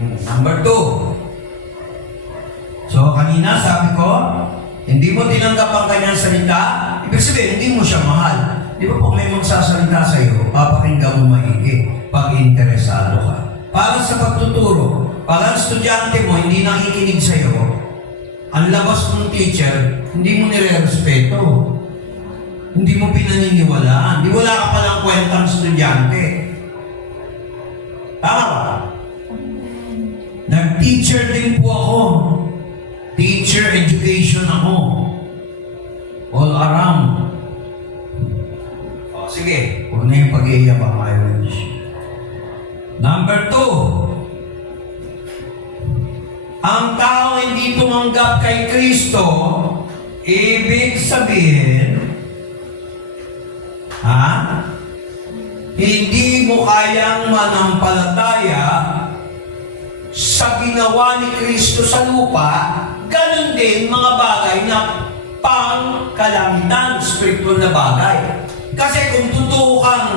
Number 2. So, kanina sabi ko, hindi mo tinanggap ang kanyang salita, ibig sabihin, hindi mo siya mahal. Di ba pag may magsasalita sa iyo, papakinggan mo maigi pag interesado ka. Para sa pagtuturo, pag ang estudyante mo hindi nakikinig sa iyo, ang labas ng teacher, hindi mo nire-respeto. Hindi mo pinaniniwalaan. Di wala ka palang kwentang estudyante. Tama ba? Nag-teacher din po ako. Teacher education ako. All around. O, sige. Huwag na yung pag-iiyak ang Irish. Number 2. Ang tao hindi tumanggap kay Kristo, ibig sabihin, hindi mo kayang manampalataya sa ginawa ni Kristo sa lupa, ganun din mga bagay na pangkalangitan, spiritual na bagay. Kasi kung totoo kang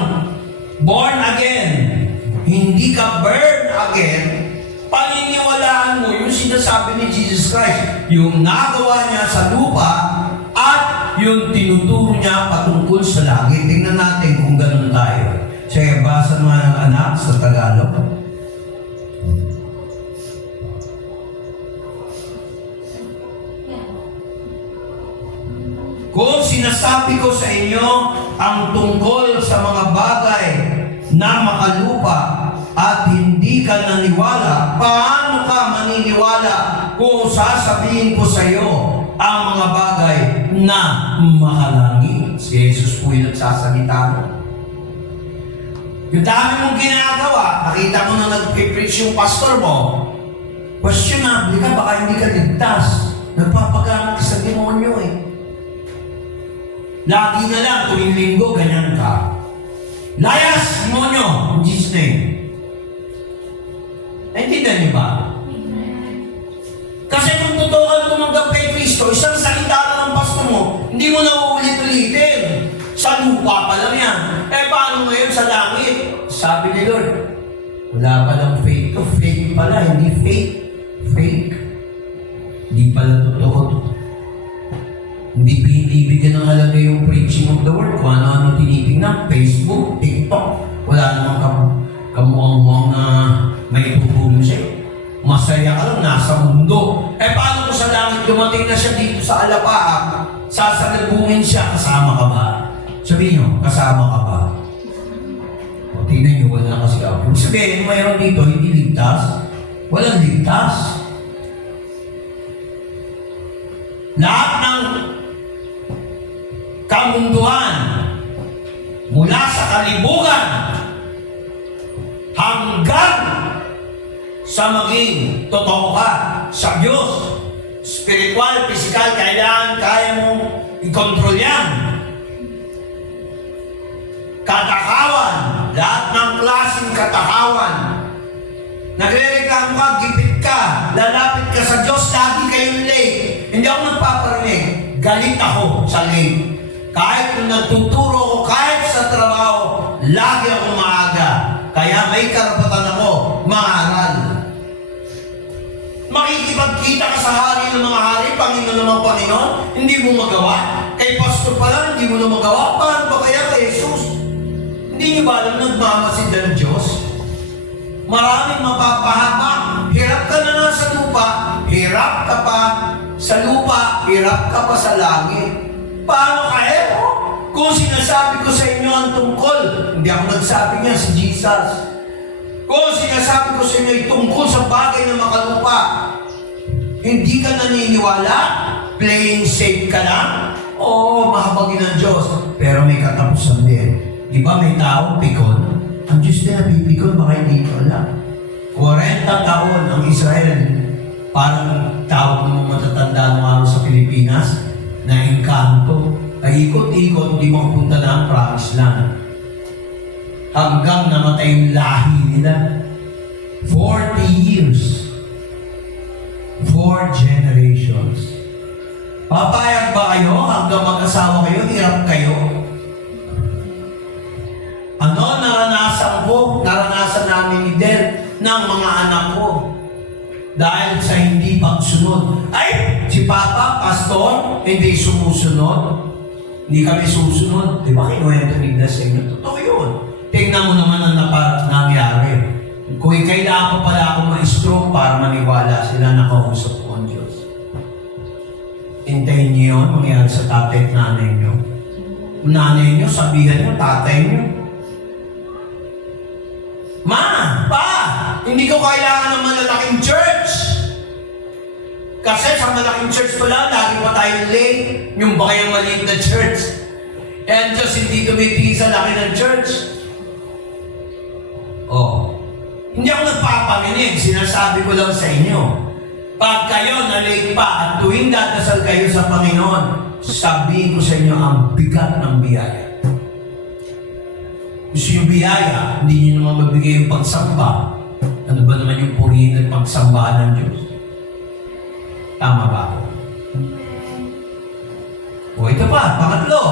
born again, hindi ka burn again, paniniwalaan mo yung sinasabi ni Jesus Christ, yung nagawa niya sa lupa at yung tinuturo niya patungkol sa langit. Tingnan natin kung ganun tayo. Sige, basa naman ng anak sa Tagalog. Kung sinasabi ko sa inyo ang tungkol sa mga bagay na makalupa at hindi ka naniwala, paano ka maniniwala kung sasabihin ko sa iyo ang mga bagay na makalangit? Si Jesus po yung nagsasalita mo. Yung dami mong ginagawa, nakita mo na nag-preach yung pastor mo, questionable ka, baka hindi ka ligtas. Nagpapagamit ka sa demonyo eh. Lagi na lang, tuwing linggo, ganyan ka. Layas, demonyo, in Jesus' name. Naintindihan niyo ba? Kasi kung totoo ka tumanggap kay Kristo, isang salita na ng pastor mo, hindi mo na uulit-ulitin. Sa lupa pa lang yan. Eh, paano ngayon sa langit? Sabi ni Lord, wala palang fake to. Fake pala, hindi fake. Fake. Hindi pala totoo. Hindi binibigyan ng halaga yung preaching of the word. Kung ano-ano tinitingnan, Facebook, TikTok. Wala namang kamuang-muang na may tutulong siya. Masaya ka lang, nasa mundo. Eh, paano kung sa langit dumating na siya dito sa alapaap, sasalubungin siya, kasama ka ba? Sabihin nyo, kasama ka ba? O, tingnan nyo, wala kasi ako. Sabihin, mayroon dito, hindi ligtas. Walang ligtas. Lahat ng kamunduhan mula sa kalibugan hanggang sa maging totoo ka sa Diyos, spiritual, physical, kailangan kaya mong i-control yan. Katakawan, lahat ng klaseng katakawan. Nagre-reklamo ka, gipit ka, lalapit ka sa Diyos, lagi kayong late. Hindi ako nagpaparinig, galit ako sa late. Kahit kung nagtuturo ko, kahit sa trabaho, lagi ako maaga. Kaya may karapatan ako, maaral. Makikipagkita ka sa hari ng mga hari, Panginoon ng mga Panginoon, hindi mo magawa. Kay pastor pa lang, hindi mo na magawa. Paano ba kaya kay Jesus? Hindi niyo ba alam nagmamasid ng Diyos? Maraming mapapahamak. Hirap ka na nga sa lupa, hirap ka pa sa lupa, hirap ka pa sa langit. Paano kaya? Kung sinasabi ko sa inyo ang tungkol, hindi ako nagsabi niya, si Jesus. Kung sinasabi ko sa inyo tungkol sa bagay na makalupa, hindi ka naniniwala, playing safe ka lang, oo, mahabagin ng Diyos, pero may katapusan din. Di ba may tao, pikon? Ang Diyos na napipikon, baka hindi ko alam. 40 taon ang Israel, parang tawag ng matatanda ng araw sa Pilipinas, na engkanto. Ay ikot-ikot, di makapunta na ang promised land. Hanggang namatay yung lahi nila. 40 years. 4 generations. Papayag ba kayo hanggang mag-asawa kayo, hirap kayo? Ano naranasan ko? Naranasan namin ni Del. ng mga anak ko. Dahil sa hindi pagsunod. Ay, si Papa, Pastor, hindi sumusunod. Hindi kami susunod. Di ba kinuwento ni Ignas sa inyo? Totoo yun. Tingnan mo naman ang nangyari. Kung kailangan pa pala akong ma-stroke para maniwala sila nakausap ko ang Diyos. Hintayin niyo yun, mangyari sa tatay at nanay niyo. Nanay niyo, sabihan niyo, tatay niyo. Ma! Pa! Hindi ko kailangan ng malalaking church! Kasi sa malaking church ko lang, lagi pa tayong late. Yung ba kayang maliit na church? And Diyos hindi tumitingin sa laki ng church. Oh. Hindi ako nagpapanginig. Sinasabi ko lang sa inyo. Pag kayo na late pa at tuwing dadasal kayo sa Panginoon, sabihin ko sa inyo ang bigat ng biyaya. Gusto yung biyaya, hindi nyo naman mabigay yung pagsamba. Ano ba naman yung purihin at pagsambahan ng Diyos? Tama ba ako? O ito pa, pangatlo.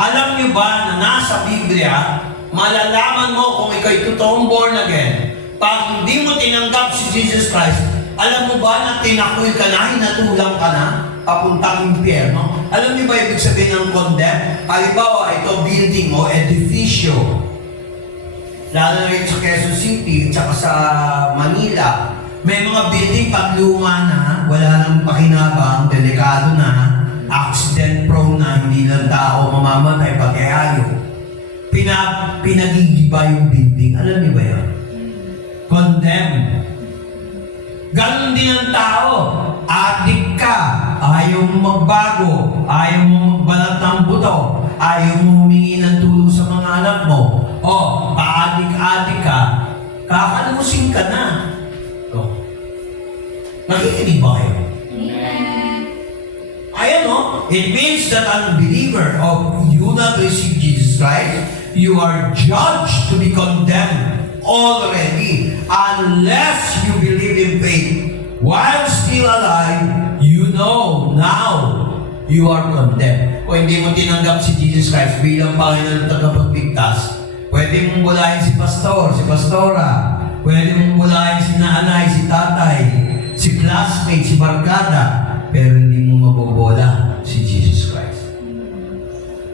Alam niyo ba na nasa Biblia, malalaman mo kung ikaw'y totoong born again. Pag hindi mo tinanggap si Jesus Christ, alam mo ba na tinakoy ka na, hinatulang ka na, papuntang impyerno? Alam niyo ba ibig sabihin ng condemn? Halimbawa, ito building o edificio. Lalo na rin sa Quezon City, tsaka sa Manila. May mga building pag luma na, wala nang pakinabang, delikado na, accident prone na, hindi lang tao mamamatay, pati ayaw. Pinagigiba yung building. Alam niyo ba yan? Condemn. Ganon din ang tao. Adik ka. Ayaw mo magbago. Ayaw mo magbalat ng buto. Ayaw mo humingi ng tulong sa mga anak mo. O, paadik-adik ka. Kakalusin ka na. O. Nakikinig ba kayo? Ayan o. It means that unbeliever of you not receive Jesus Christ, you are judged to be condemned already unless you believe in faith. While still alive, you know now you are condemned. Kung hindi mo tinanggap si Jesus Christ bilang Panginoon at tagapagligtas, pwede mong bulayin si pastor, si pastora, pwede mong bulayin si nanay, si tatay, si classmate, si barkada, pero hindi mo mabobola si Jesus Christ.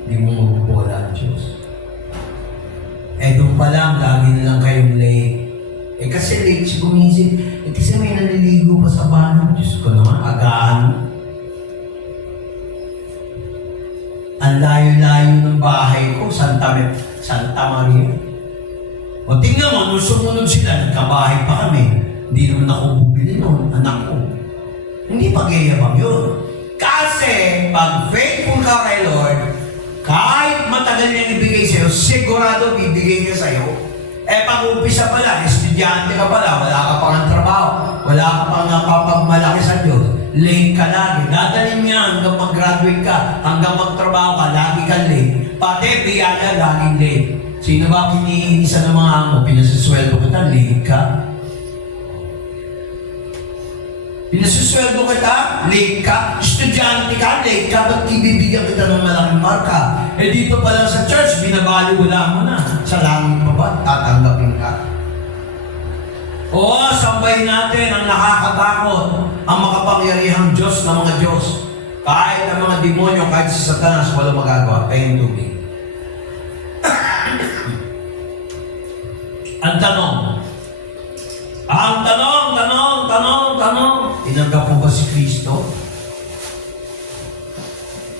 Hindi mo mabobola ang Diyos. Eh doon pa lang, lagi na lang kayong late. Eh kasi late si gumising. Eh kasi may naliligo pa sa banang. Diyos ko naman, agaan. Ang layo-layo ng bahay ko, Santa Maria. O tingnan mo, nung sumunod sila, nagkabahay pa kami. Hindi naman ako bubili noon, anak ko. Hindi pagyayabang yun. Kasi, pag faithful ka kay Lord, kahit matagal niyang ibigay sa'yo, sigurado bibigay niya sa'yo. Eh, pag-umpisa pa lang, estudyante ka pala, wala ka pang ang trabaho, wala ka pang napapagmalaki sa Diyos, late ka lagi. Dadalhin niya hanggang mag-graduate ka, hanggang magtrabaho ka, lagi ka late. Pati, biyaya, laging late. Sino ba kiniinisan ng mga amo? Pinasasweldo kita, late ka. Pinasasweldo kita, late ka. Estudyante ka, late ka. Ba't ibibigyan kita ng malaking marka? Eh dito pa lang sa church, binabaliwala mo na. Sa langit pa ba? Tatanggapin ka. Oo, sambahin natin ang nakakatakot, ang makapangyarihang Diyos ng mga Diyos. Kahit ang mga demonyo, kahit si Satanas, walang magagawa. Kayong tubig. Ang tanong, tinanggap mo ba si Kristo?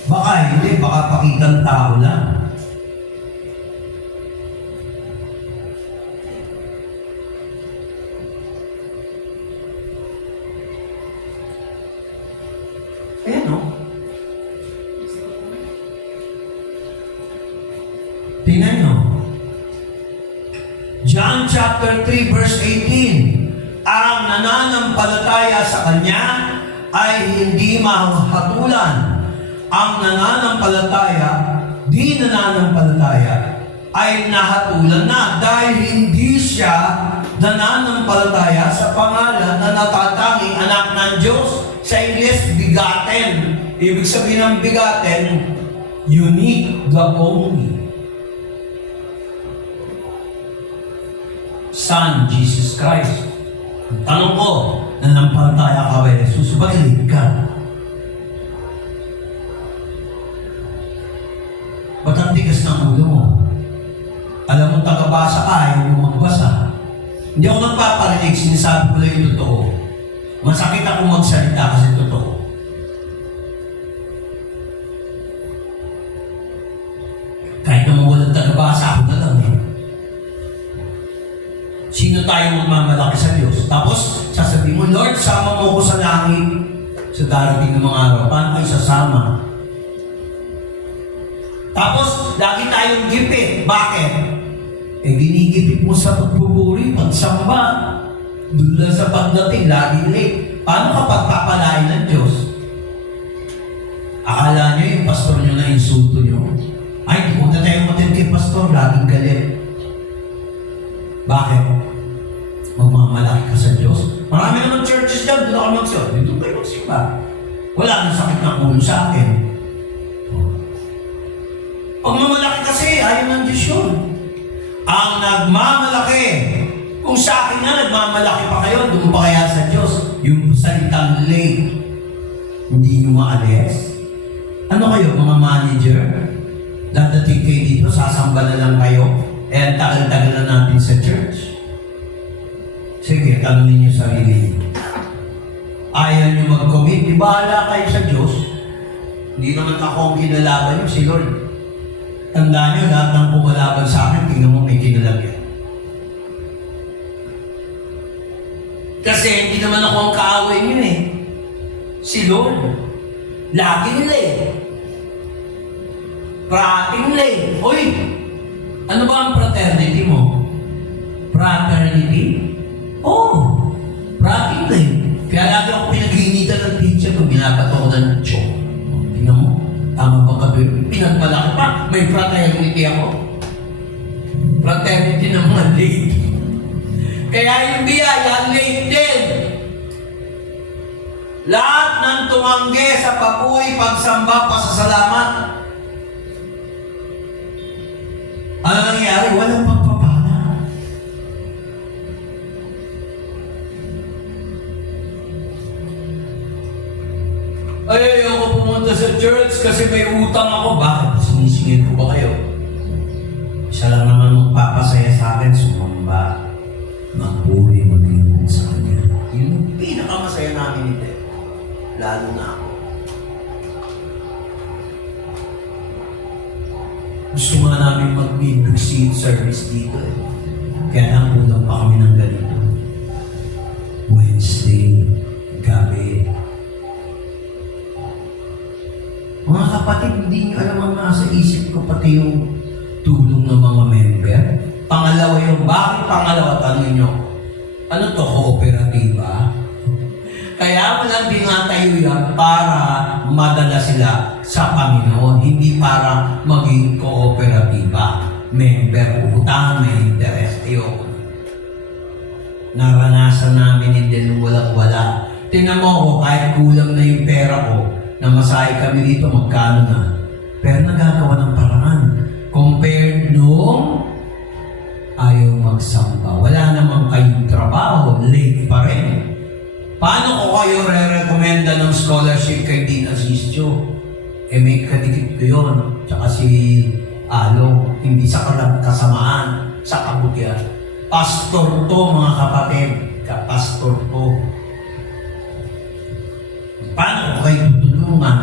Baka hindi, baka pakitang tao lang. Ayan o. Tingnan nyo. John chapter 3 verse 18. Ang nananampalataya sa Kanya ay hindi mahatulan. Ang nananampalataya, di nananampalataya, ay nahatulan na dahil hindi siya nananampalataya sa pangalan na natatanging anak ng Diyos. Sa English, begotten. Ibig sabihin ng begotten, unique, the only. Son, Jesus Christ. Ang tanong ko, nanampalataya ka ba Jesus? Bakit ka? Ba't ang tigas ng ulo mo? Alam mo, tagabasa ka, ayaw mo magbasa. Hindi ako nagpaparinig, sinasabi ko lang yung totoo. Masakit ako magsalita kasi totoo. Kahit naman walang tagabasa, ako na lang eh. Sino tayo magmamalaki sa Diyos? Tapos, sasabihin mo, Lord, sama mo ko sa langit sa darating ng mga araw. Paano kayo sasama? Tapos, lagi tayong gipit. Bakit? Ginigipit mo sa pagpupuri, pagsamba. Doon lang sa pagdating, laging late. Paano ka pagpapalain ng Diyos? Akala nyo yung pastor nyo na insulto nyo? Ay, huwag na tayong matin kay pastor, laging galit. Bakit? Magmamalaki ka sa Diyos. Marami naman churches dyan, doon ako magsimba. Dito kayo magsimba. Wala nang sakit ng ulo sa akin. Pagmamalaki kasi, ayaw ng Diyos yun. Ang nagmamalaki, kung sa akin nga nagmamalaki pa kayo, doon pa kaya sa Diyos, yung salitang late, hindi nyo maalis. Ano kayo, mga manager? Dadating kayo dito, sasamba na lang kayo, ang tagal-tagal na natin sa church. Sige, tanongin niyo sarili niyo. Ayaw niyo mag-commit, di bahala kayo sa Diyos. Hindi naman ako ang kinalaban niyo, si Lord. Tandaan niyo, lahat ng pumalaban sa akin, tingnan mo may kinalagyan. Kasi hindi naman ako ang kaaway niyo eh. Si Lord. Lagi nila eh. Prating nila eh. Uy! Ano ba ang fraternity mo? Fraternity? Oo. Prating nila eh. Kaya lagi ako pinag-iinitan ng teacher kung binabato ko ng chok. Tingnan mo. Tama ba ka doon? Pinagmalaki pa. May fraternity ako. Fraternity ng mga late. Kaya yung biyaya, late din. Lahat ng tumanggi sa papuwi, pagsamba, pasasalamat. Ano nangyari? Walang pagpapala. Ay, ayoko pumunta sa church kasi may utang ako. Bakit? Sinisingil ko ba kayo? Siya lang naman magpapasaya sa akin, sumamba, magpuri, maglingkod sa kanya. Yun ang pinakamasaya namin ito. Lalo na ako. Gusto nga namin mag-midweek seat service dito eh. Kaya lang kulang pa kami ng ganito. Wednesday, gabi. Mga kapatid, hindi nyo alam ang nasa isip ko pati yung tulong ng mga member. Pangalawa yung, bakit pangalawa? Tanong nyo, ano to, kooperatiba? Kaya walang dinatayo yan para madala sila sa Panginoon, hindi para maging kooperatiba. Member, utang, may interest. Ayoko. Naranasan namin hindi nung walang-wala. Tingnan mo ako, kahit kulang na yung pera ko, na masahe kami dito, magkano na. Pero nagagawa ng paraan. Compared nung ayaw magsamba. Wala namang kayong trabaho, late pa rin. Paano ko kayo re-recommenda ng scholarship kay Dean Asisio? May kadikit ko yun. Tsaka si Alo, hindi sa kasamaan, sa kabutyan. Pastor to, mga kapatid. Pastor to. Paano ko kayo tutulungan?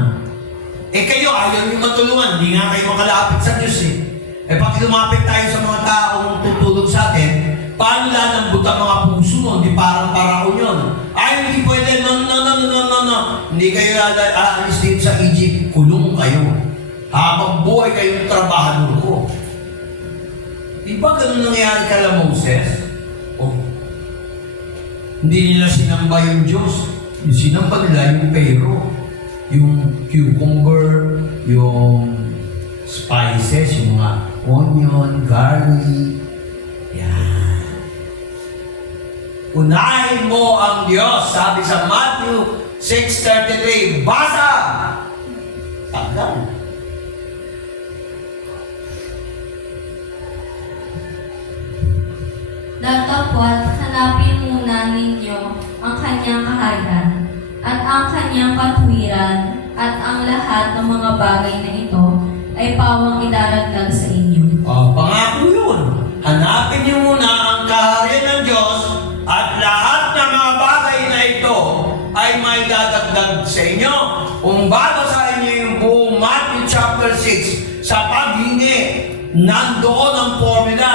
Kayo, ayaw niyo matulungan. Hindi nga kayo makalapit sa Diyos eh. Pag lumapit tayo sa mga taong tutulong sa atin, paano lalambot ang mga puso mo? Hindi parang paraon yun. Ay, hindi pwede. No. Hindi kayo aalis dito sa Egypt. Kulong kayo. Habang buhay kayo ng trabahador ko. Di ba ganun nangyari kala Moses? Hindi nila sinamba yung Diyos. Yung sinamba nila yung pero. Yung cucumber, yung spices, yung mga onion, garlic. Yan. Unahin mo ang Diyos, sabi sa Matthew 6:33. Basa! Tagal. Datapwat at ang kanyang katwiran at ang lahat ng mga bagay na ito ay pawang idaragdag sa inyo. Pangako yun. Hanapin niyo muna ang kaharian ng Diyos at lahat ng mga bagay na ito ay may dadagdag sa inyo. Kung babasahin niyo yung buong Matthew chapter 6 sa paghingi, nandoon ang formula.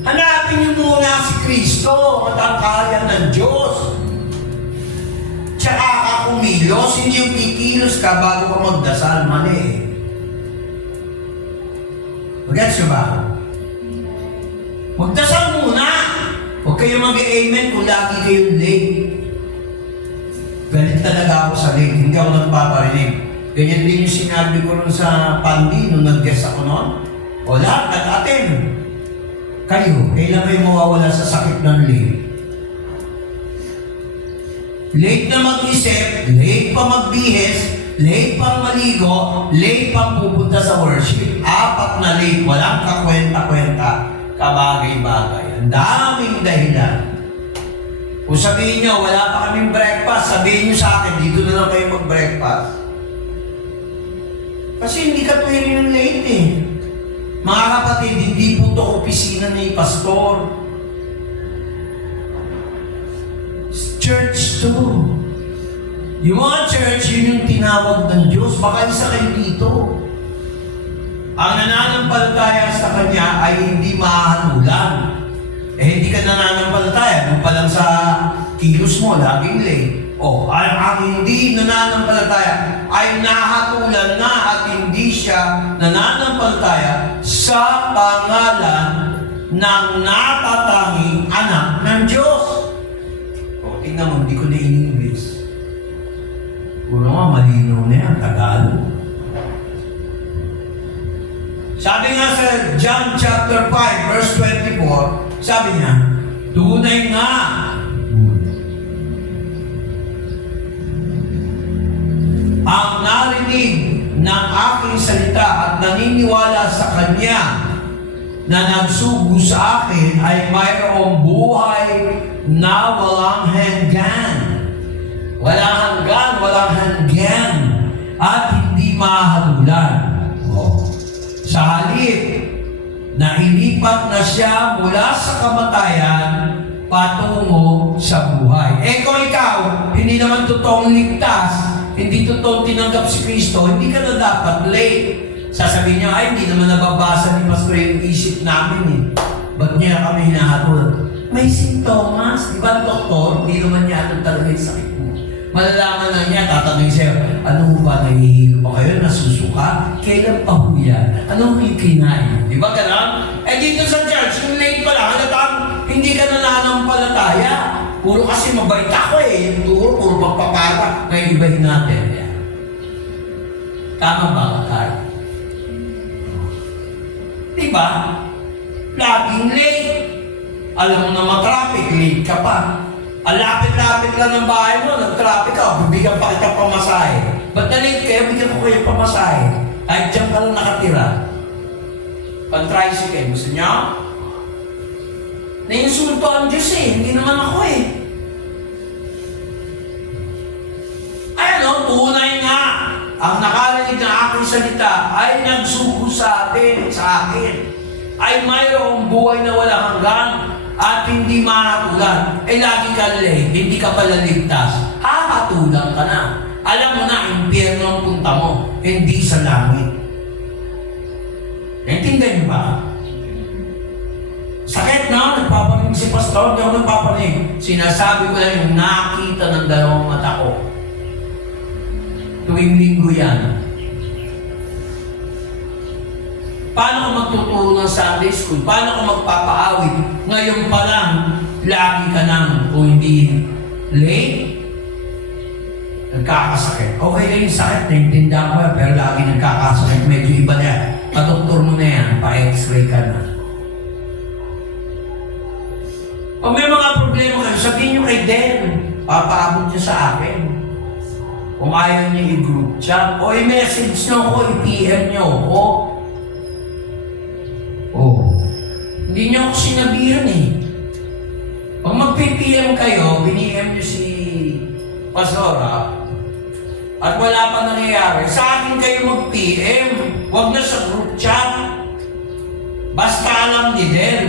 Hanapin niyo muna si Kristo at ang kaharian ng Diyos. Tsaka ka kumilos, hindi yung kikilos ka bago ka magdasal, mali. Magets nyo ba? Magdasal muna. Huwag kayo mag-amen kung lagi kayong late. Galit talaga ako sa late. Hindi ako nagpaparinig. Ganyan din yung sinabi ko nun sa Pandi nung nag-guest ako noon. O lahat, nag-attend. Kayo, kailan kayo mawawala sa sakit ng late? Late na mag-isip, late pa magbihis, late pang maligo, late pang pupunta sa worship. 4 na late, walang kakwenta-kwenta, kabagay-bagay. Ang daming dahilan. Kung sabihin nyo, wala pa kaming breakfast, sabihin nyo sa akin, dito na lang kayo mag-breakfast. Kasi hindi ka tuwing ng late eh. Mga kapatid, hindi po ito opisina ni pastor. Church to. Yung mga church, yun yung tinawag ng Diyos. Baka isa kayo dito. Ang nananampalataya sa Kanya ay hindi mahahanulan. Hindi ka nananampalataya. Nung pa lang sa kilos mo, laging late. Ang hindi nananampalataya ay nahatulan na at hindi siya nananampalataya sa pangalan ng natatanging anak ng Diyos. Tingnan mo, hindi ko na in-English. Puro nga, malinaw na yan, Tagalog. Sabi nga sa John chapter 5, verse 24, sabi niya, tunay nga. Ang narinig ng aking salita at naniniwala sa Kanya na nagsugo sa akin ay mayroong buhay na walang hanggan. Walang hanggan, walang hanggan. At hindi mahahalulan. Sa halip, na ilipat na siya mula sa kamatayan patungo sa buhay. Kung ikaw, hindi naman totoong ligtas, hindi totoong tinanggap si Kristo, hindi ka na dapat late. Sasabihin niya, ay, hindi naman nababasa ni Pastor yung isip namin eh. Ba't niya kami hinahatol? May sintomas. Di ba, doktor? Hindi naman niya atong talaga yung sakit mo. Malalaman lang niya, tatanungin sa'yo, ano ba, nahihilo ba kayo? Nasusuka? Kailan pa ho yan? Ano yung kinain? Di ba gano'n? Dito sa church, yung late pa lang, hindi ka nananampalataya. Puro kasi mabait ako eh. Yung turo, puro pagpapara. May ibahin natin. Yan. Tama ba, Kar? Diba? Laging late. Alam mo na matraffic, late ka pa. Alapit-lapit lang ng bahay mo, nag-traffic ka, bibigyan pa kita pamasahe. Ba't na-late kayo? Bigyan ko kayo pamasahe. Ay, dyan ka lang nakatira. Pan-tricycle, gusto niyo? Naiinsulto ang Diyos eh, hindi naman ako eh. Ay ano, tunay nga. Ang nakarinig ng aking salita ay nagsugo sa akin, ay mayroong buhay na walang hanggan at hindi mahatulan. Lagi ka late, hindi ka pala ligtas. Hahatulan ka na. Alam mo na, impyerno ang punta mo, hindi sa langit. Naintindihan niyo ba? Sakit na, nagpaparinig si pastor, hindi ako nagpaparinig. Sinasabi ko lang yung nakita ng dalawang mata ko. Tuwing linggo yan. Paano ka magtuturo ng Sunday School? Paano ka magpapaawit? Ngayon pa lang, lagi ka nang o hindi late, nagkakasakit. Okay lang yung sakit, naintindihan ko yan, pero lagi nagkakasakit. Medyo iba na yan. Pa-doktor mo na yan, pa-x-ray ka na. Pag may mga problema kayo, sabihin nyo kay Den, papaabot niya sa akin. Kung ayaw niya i-group chat, o i-message nyo ako, i-PM nyo ako. Hindi nyo ako sinabihan eh. Pag mag-PM kayo, biniem nyo si Pastora, at wala pa nangyayari, sa akin kayo mag-PM. Huwag na sa group chat. Basta alam ni Del.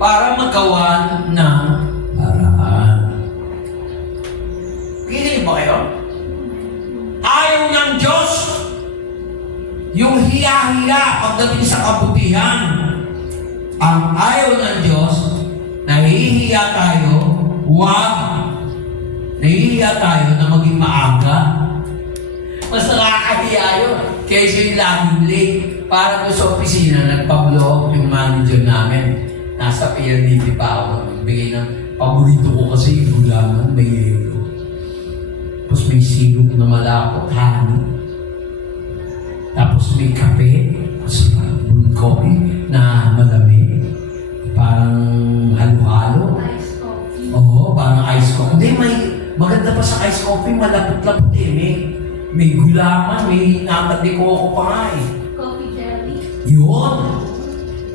Para magawa ng paraan. Kinig ba kayo? Ayaw ng Diyos yung hiya-hiya pagdating sa kabutihan. Ang ayaw ng Diyos, nahihiya tayo, huwag. Nahihiya tayo na maging maaga. Mas nakakahiya yun. Kaysa yung laging late. Para doon sa opisina, nagpa-blow yung manager namin. Nasa PLDT pa ako. Nagbigay ng paborito ko kasi yung gulaman, may yelo. Tapos may syrup na malapot, honey. Tapos may kape. Tapos parang brewed coffee na malamig. Parang halo-halo. Ice coffee. Oo, parang ice coffee. Hindi, may maganda pa sa ice coffee, malapot-lapot eh. May gulaman, may natat ni Coco pa nga eh. Coffee jelly. Yun.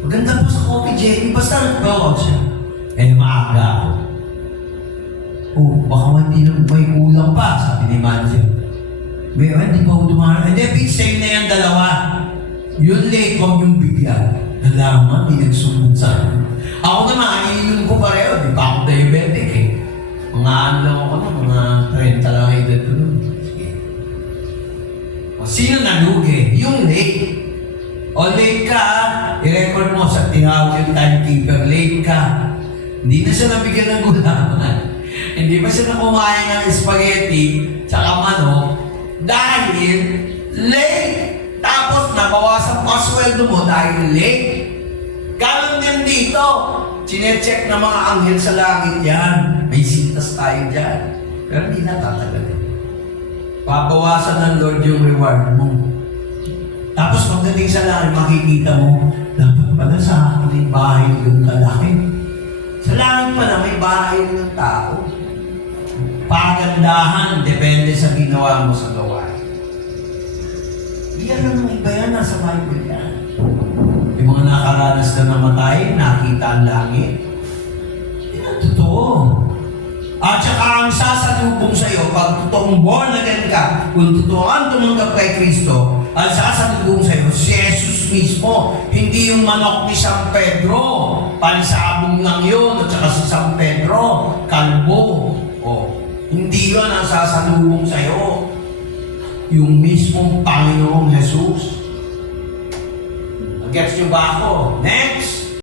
Maganda po sa coffee jelly, basta nagbawa siya. Eh, maaga ako. Oh, baka may kulang pa, sabi ni manager. Hindi pa ako dumarang. Hindi, big same na yung dalawa. Yung late, huwag yung bigyan. Nalaman, di nagsumbong sa akin. Ako naman, iniinom ko pareho. Di pa ako diabetic eh. Mga ano lang ako na, mga 30 lang edad ko nun. Sige. O, sino nalugi? Yung late. O late ka, i-record mo sa tinawag yung timekeeper. Late ka. Hindi na siya nabigyan ng gulaman. Hindi pa siya na kumain ng spaghetti tsaka manok dahil late. Tapos nabawasan pa sweldo mo dahil late. Ganon din dito. Chinecheck ng mga anghel sa langit yan. May sintas tayo dyan. Pero hindi na tatagal. Pabawasan ng Lord yung reward mo. Tapos pagdating sa langit, makikita mo, dapat pala sa akin yung bahay yung kalaki. Sa langit pala may bahay ng tao. Pagandahan, depende sa ginawa mo sa gawain. Iyan lang ng iba yan, nasa Bible yan. Yung mga nakaranas na namatay, nakita ang langit. Yan ang totoo. At saka ang sasalubong sa iyo, pag totoong born again ka, kung totoo ang tumanggap kay Kristo, ang sasalubong sa iyo, si Jesus mismo, hindi yung manok ni San Pedro. Pansabong lang yun, at saka si San Pedro, kalbo. Hindi yun ang sasalubong sa iyo. Yung mismong Panginoong Jesus. Gets nyo ba ako? Next!